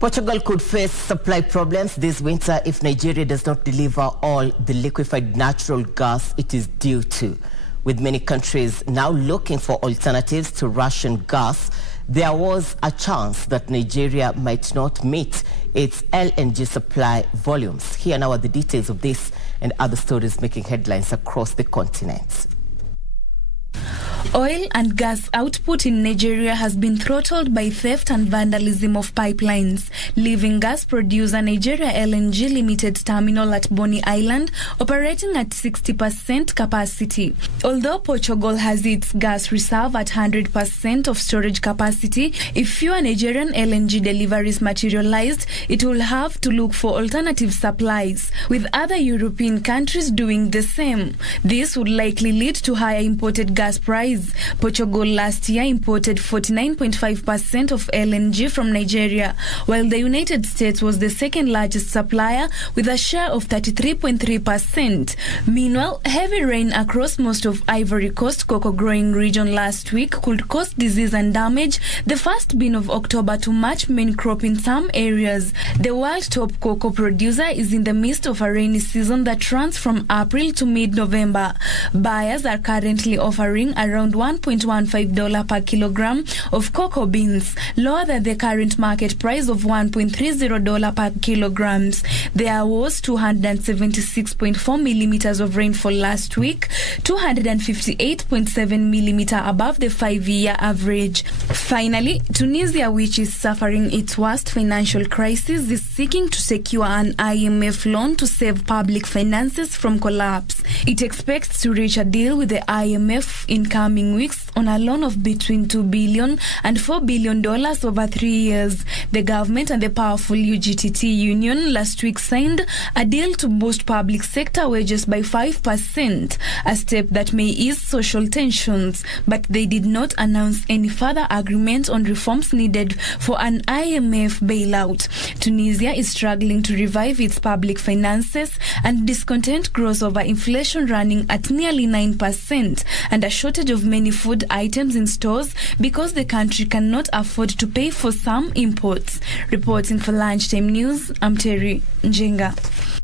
Portugal could face supply problems this winter if Nigeria does not deliver all the liquefied natural gas it is due to. With many countries now looking for alternatives to Russian gas, there was a chance that Nigeria might not meet its LNG supply volumes. Here now are the details of this and other stories making headlines across the continent. Oil and gas output in Nigeria has been throttled by theft and vandalism of pipelines, leaving gas producer Nigeria LNG Limited terminal at Bonny Island operating at 60% capacity. Although Portugal has its gas reserve at 100% of storage capacity, if fewer Nigerian LNG deliveries materialized, it will have to look for alternative supplies, with other European countries doing the same. This would likely lead to higher imported gas prices. Portugal last year imported 49.5% of LNG from Nigeria, while the United States was the second largest supplier with a share of 33.3%. Meanwhile, heavy rain across most of Ivory Coast cocoa growing region last week could cause disease and damage the first bin of October to March main crop in some areas. The world top cocoa producer is in the midst of a rainy season that runs from April to mid-November. Buyers are currently offering around $1.15 per kilogram of cocoa beans, lower than the current market price of $1.30 per kilograms. There was 276.4 millimeters of rainfall last week, 258.7 millimeter above the 5-year average. Finally, Tunisia, which is suffering its worst financial crisis, is seeking to secure an IMF loan to save public finances from collapse. It expects to reach a deal with the IMF in coming weeks on a loan of between $2 billion and $4 billion over 3 years. The government and the powerful UGTT union last week signed a deal to boost public sector wages by 5%, a step that may ease social tensions, but they did not announce any further agreement on reforms needed for an IMF bailout. Tunisia is struggling to revive its public finances, and discontent grows over inflation running at nearly 9% and a shortage of many food items in stores because the country cannot afford to pay for some imports. Reporting for Lunchtime News, I'm Terry Njenga.